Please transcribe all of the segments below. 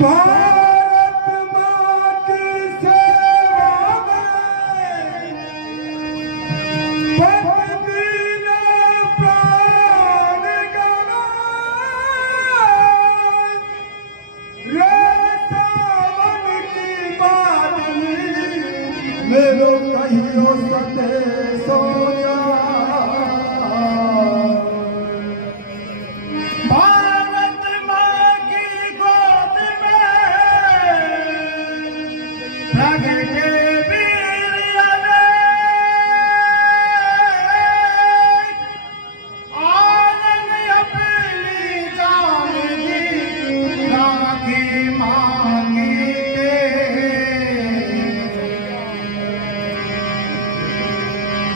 भारत माँ की सेवा में पत्नी ने प्राण गंवाए। रे सावन की बादली मेरो कहियो संदेशो जा। भारत माँ की गोद में प्रगटे वीर अनेक। आनंद अपनी जान दी राखी माँ की टेक।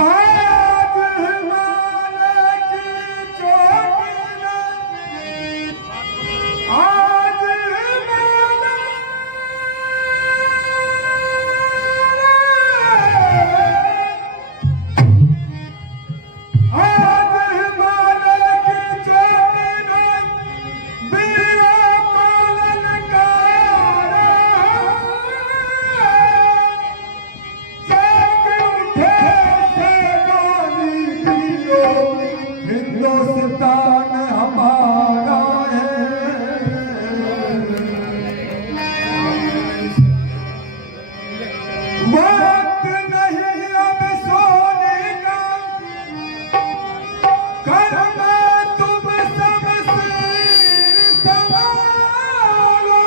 आज हिमालय की चोटियाँ, आज हिमालय, आज हिमालय की चोटियाँ वीर पालनकार जाग उठे से गाली दियो, हिंदुस्तान हमारा है। वक्त नहीं अब सोने का, कर मैं तुम सबसे सवालो।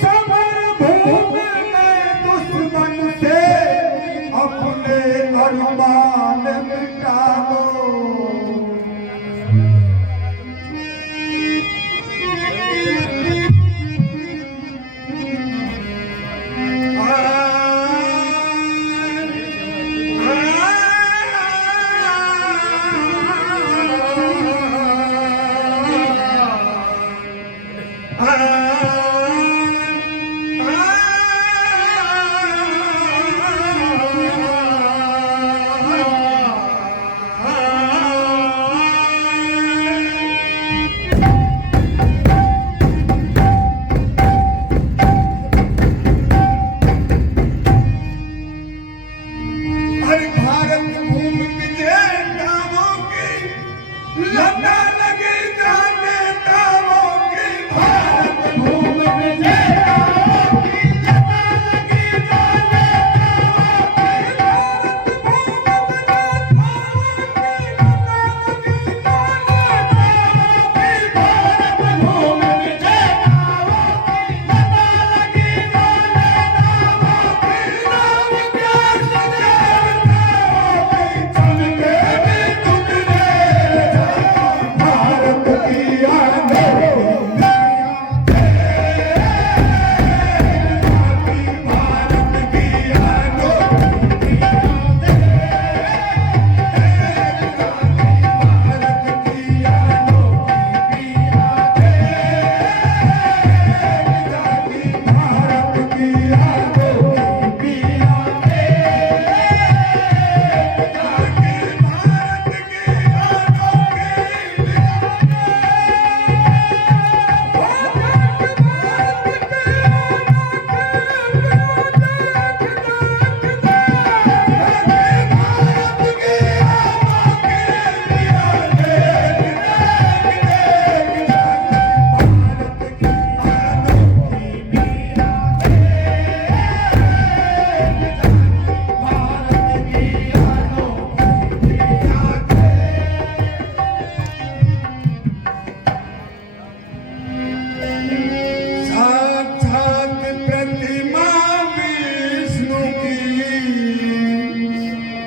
सबर भूमि में दुश्मन से अपने अरमान मिटाओ। अरे भारत भूमि विजेताओं की लता लगी जाने ताओं की। भारत भूमि विजेताओं की लता लगी जाने ताओं की। भारत भूमि विजेताओं की लता लगी जाने ताओं की। भारत भूमि विजेताओं की लता लगी जाने ताओं की। राम प्यार चल के भी टुकड़े भारत की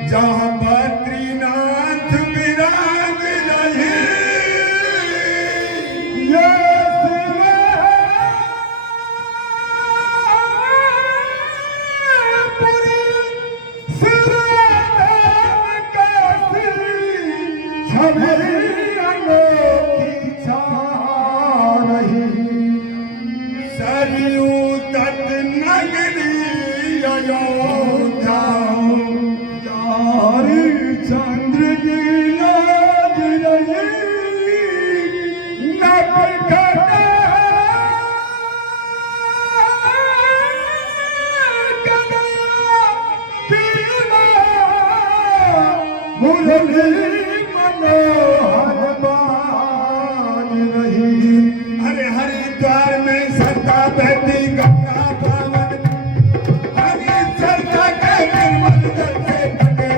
जहाँ बद्रीनाथ विराज रहे। ये सिवापुरी सिराधाम काशी छवि अनोखी छा रही। सरयू तट नगरी अयोध्या चंद्र की लाज रही। मुरली मनोहर बाज रही। अरे हरिद्वार में सरदा बहती गंगा पावन, हरिद्वार के निर्मल जल से कटे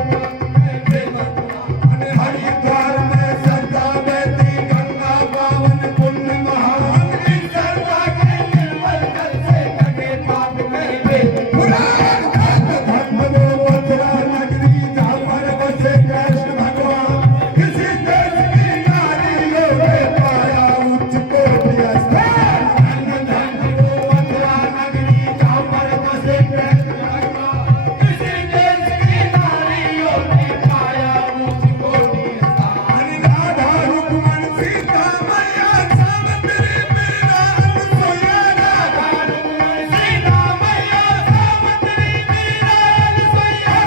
अरे हरिद्वार में सरदा बहती गंगा पावन पुण्य महान, हरिद्वार के निर्मल जल से कटे पाप मेरे पुराण धर्म मथुरा नगरी जहाँ पर बसे कृष्ण भगवान, किसी देश की नारियों ने पाया उच्च कोटि स्थान। मथुरा नगरी जहाँ पर बसे कृष्ण भगवान, किसी देश की नारियों ने पाया उच्च कोटि स्थान। राधा रुक्मण सीता मैया सावित्री मीरा अनसुया, राधा रुक्मण सीता मैया सावित्री मीरा अनसुया।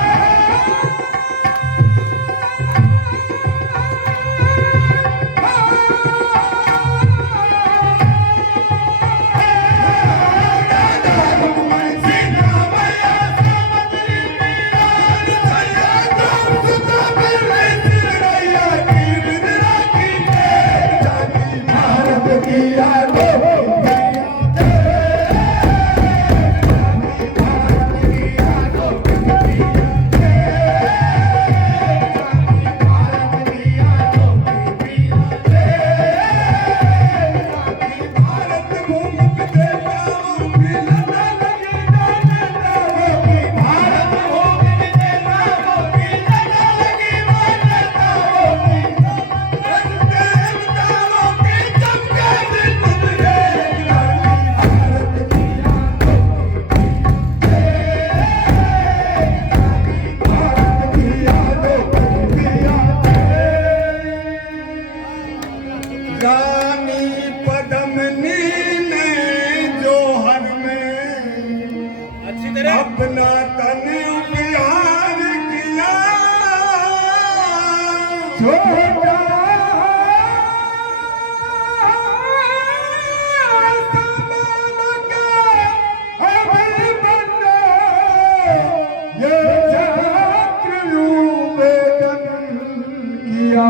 रानी पद्मिनी ने जोहर में अपना तन प्यार किया, छोटा समान का अभिमन्यु ये चक्रव्यूह वेदन किया।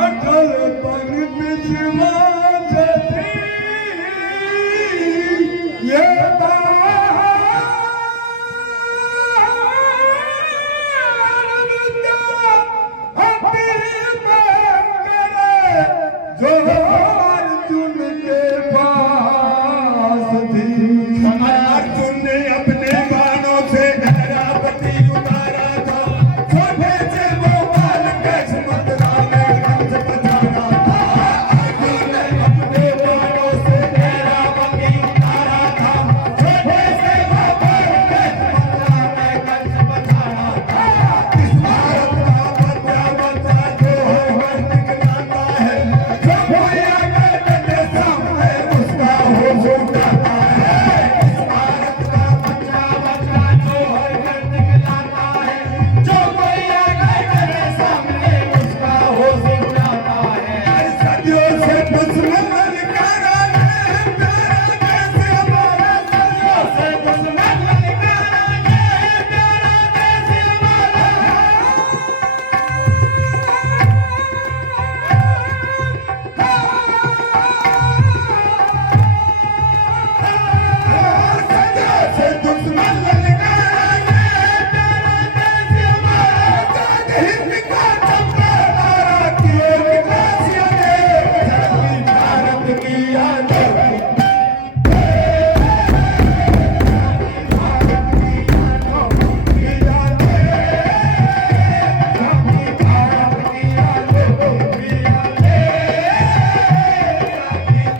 अटल पर विश्वास थी ये जो अर्जुन के पास थी। अर्जुन ने अपने बाणों से ऐरावती उतारा था, छोटे से वो बाल मथुरा में कंस बचाना था। अर्जुन ने अपने बाणों से ऐरावती उतारा था, छोटे से वो बाल मथुरा में कंस बचाना था। इस भारत का बच्चा बच्चा जो है निकलाता है, जो कोई आकर के सामने उसका हो जाता है। इस भारत का बच्चा बच्चा जो है निकलाता है, जो कोई आकर के सामने उसका हो जाता है। सदियों से दुश्मन ललकारा है, प्यारा कैसे हमारा, सदियों से दुश्मन ललकारा है, प्यारा कैसे हमारा। सदियों से दुश्मन ललकारा है, प्यारा कैसे हमारा। हिंद का चंपा तारा की ओर काशिया ने जाती भारत की यादों की।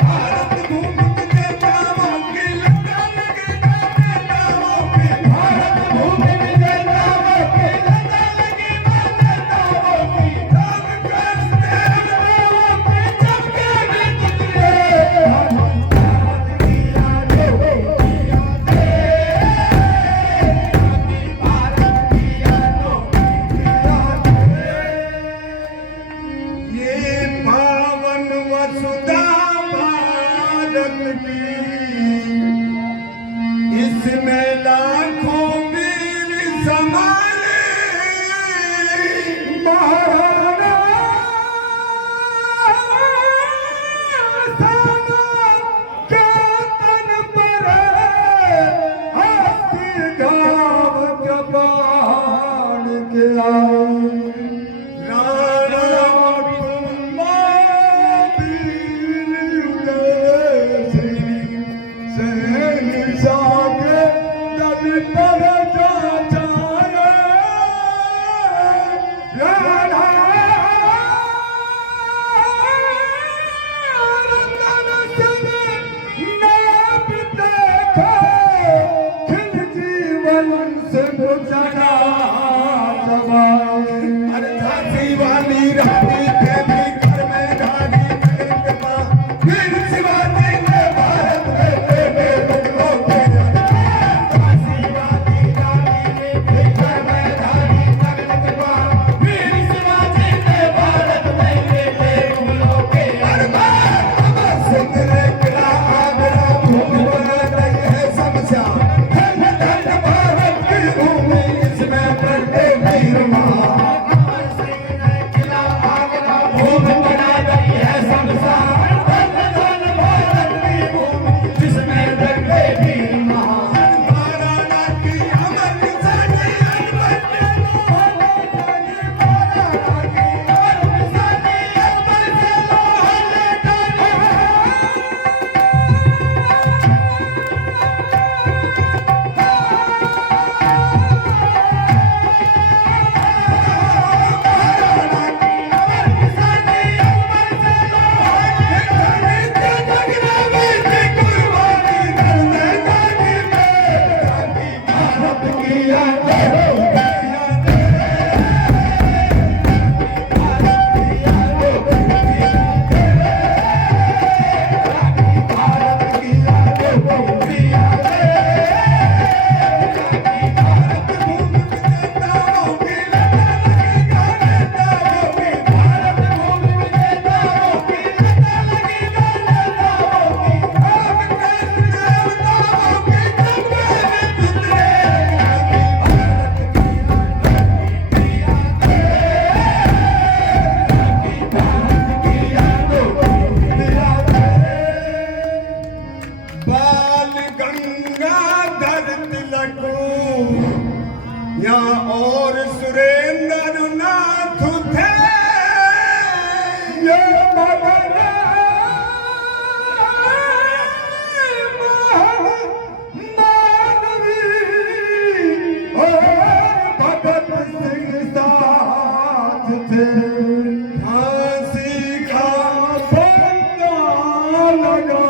भारत भूमि के नामों की लता लगी गाने नामों की, भारत भूमि के नामों की लता लगी गाने नामों की। राम कृष्ण देव नामों की चमके भी तुझे, भारत की इसमें लाखों वीर समाये महाराणा साना के तन पर हस्ती घाव के बाण के आए राणा वीर उदय सिंह शहंशाह के दल पर जा जाए राणा रतन सिंह नाम देखो खिल जीवन से बुझना जवान अरे झांसी वाली रानी के भी घर में ढाली नगर के मां वीर शिवाजी ने भारत में बेटे बंगलों के झांसी वाली रानी के भी घर में ढाली नगर के मां वीर शिवाजी ने भारत में बेटे बंगलों के अमर सिंह ने किला आगरा भूमि बना रही है समस्या धन धन भारत की भूमि इसमें पड़ते वीर मां भूमि बना रही है शमशान धन धन भारत की भूमि जिसमें रंगे वीर महान महाराणा की अमर निशानी अकबर के महाराणा की अमर निशानी अकबर के लोहे डाली महाराणा की अमर निशानी अकबर के लोहे डाली जगरावे की कुर्बानी करने जानी में भारत की यादें बाल गंगाधर तिलक या और सुरेंद्र नाथ थे ये मगना मानवी और भगत सिंह साथ थे फांसी का फंदा लगा